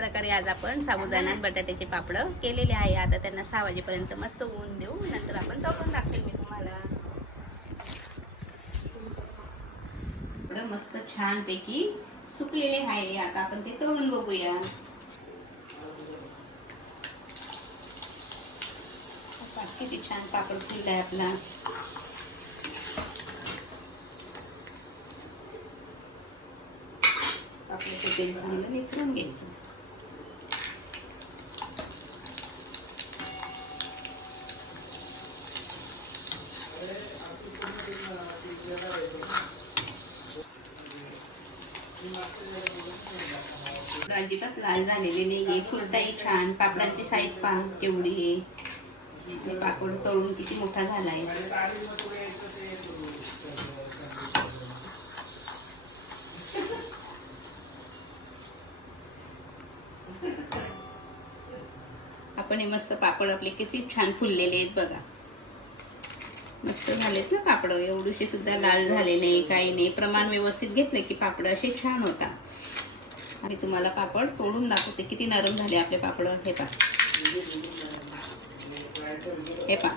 प्रकारे आज आपण साबुदाणा आणि बटाट्याचे पापड केलेले आहे. आता त्यांना 6 वाजेपर्यंत मस्त ऊन देऊ, नंतर आपण तळून दाखवेल मी तुम्हाला. मस्त छान पैकी सुकलेले आहे. आता आपण ते तळून बघूया. किती छान पापड फुललाय आपला. पापडाचं तेल चांगलं निथळून घ्यायचं. अजिबात लाल झालेले नाही, फुलताही छान. पापडांची साईज पहा केवढी आहे. पापड तळून किती मोठा झालाय. आपण हे मस्त पापड आपले किती छान फुललेले आहेत बघा. मस्त झालेत ना पापड. एवढीशी सुद्धा लाल झाले नाही, काही नाही. प्रमाण व्यवस्थित घेतलं की पापड असे छान होतात. आणि तुम्हाला पापड तोडून दाखवते किती नरम झाले आपले पापड. हे पहा, हे पहा.